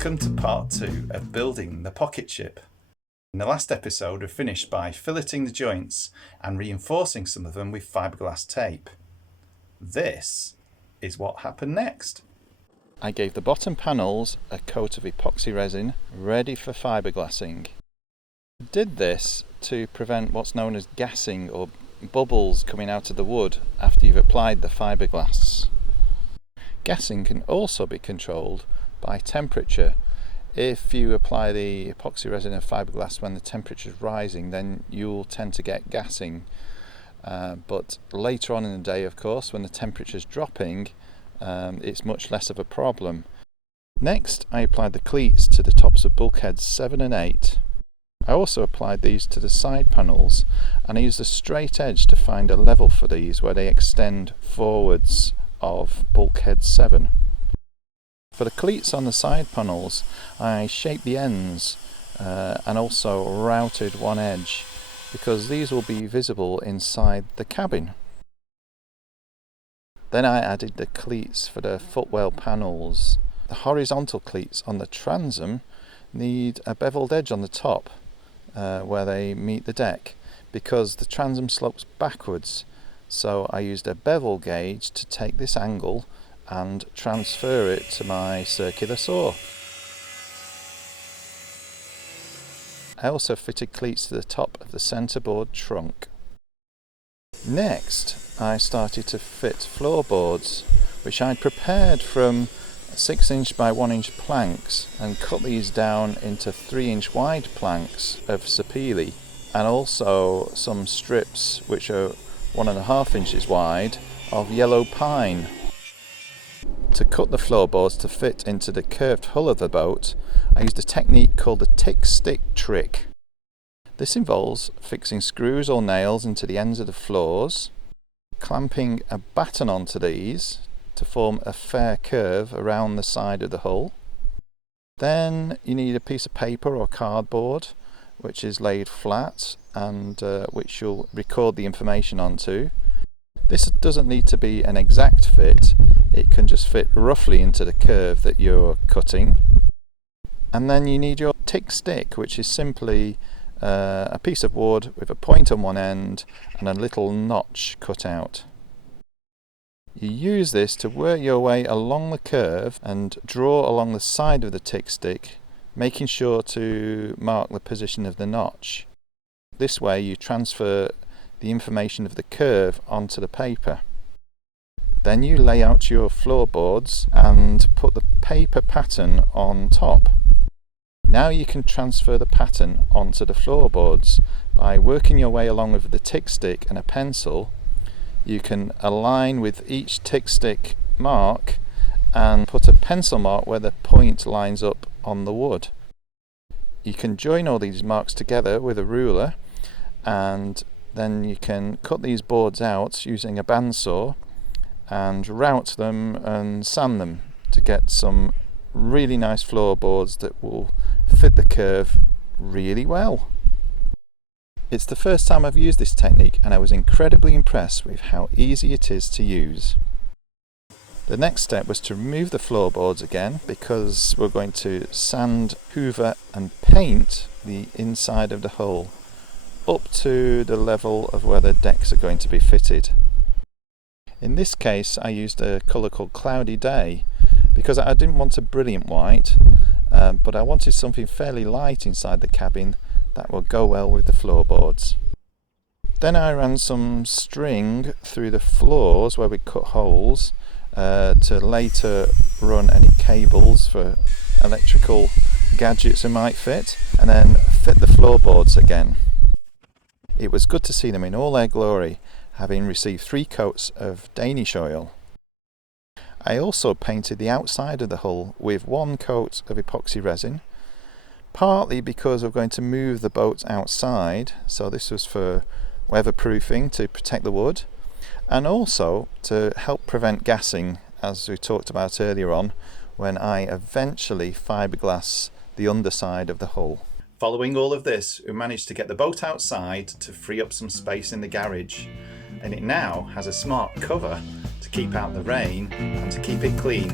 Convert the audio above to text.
Welcome to part 2 of building the Pocketship. In the last episode we finished by filleting the joints and reinforcing some of them with fiberglass tape. This is what happened next. I gave the bottom panels a coat of epoxy resin ready for fiberglassing. I did this to prevent what's known as gassing or bubbles coming out of the wood after you've applied the fiberglass. Gassing can also be controlled by temperature. If you apply the epoxy resin and fiberglass when the temperature is rising, then you'll tend to get gassing. But later on in the day, of course, when the temperature is dropping, it's much less of a problem. Next, I applied the cleats to the tops of bulkheads 7 and 8. I also applied these to the side panels, and I used a straight edge to find a level for these where they extend forwards of bulkhead 7. For the cleats on the side panels, I shaped the ends and also routed one edge because these will be visible inside the cabin. Then I added the cleats for the footwell panels. The horizontal cleats on the transom need a beveled edge on the top where they meet the deck because the transom slopes backwards. So I used a bevel gauge to take this angle and transfer it to my circular saw. I also fitted cleats to the top of the centerboard trunk. Next, I started to fit floorboards, which I'd prepared from 6" by 1" planks and cut these down into 3" wide planks of sapele, and also some strips which are 1.5 inches wide of yellow pine. To cut the floorboards to fit into the curved hull of the boat, I used a technique called the tick stick trick. This involves fixing screws or nails into the ends of the floors, clamping a batten onto these to form a fair curve around the side of the hull. Then you need a piece of paper or cardboard which is laid flat and which you'll record the information onto. This doesn't need to be an exact fit, it can just fit roughly into the curve that you're cutting. And then you need your tick stick, which is simply a piece of wood with a point on one end and a little notch cut out. You use this to work your way along the curve and draw along the side of the tick stick, making sure to mark the position of the notch. This way you transfer the information of the curve onto the paper. Then you lay out your floorboards and put the paper pattern on top. Now you can transfer the pattern onto the floorboards. By working your way along with the tick stick and a pencil, you can align with each tick stick mark and put a pencil mark where the point lines up on the wood. You can join all these marks together with a ruler, and then you can cut these boards out using a bandsaw and route them and sand them to get some really nice floorboards that will fit the curve really well. It's the first time I've used this technique and I was incredibly impressed with how easy it is to use. The next step was to remove the floorboards again because we're going to sand, hoover and paint the inside of the hull up to the level of where the decks are going to be fitted. In this case I used a colour called Cloudy Day because I didn't want a brilliant white, but I wanted something fairly light inside the cabin that will go well with the floorboards. Then I ran some string through the floors where we cut holes to later run any cables for electrical gadgets that might fit, and then fit the floorboards again. It was good to see them in all their glory, having received 3 coats of Danish oil. I also painted the outside of the hull with 1 coat of epoxy resin, partly because we're going to move the boat outside, so this was for weatherproofing to protect the wood, and also to help prevent gassing, as we talked about earlier on, when I eventually fiberglass the underside of the hull. Following all of this, we managed to get the boat outside to free up some space in the garage, and it now has a smart cover to keep out the rain and to keep it clean.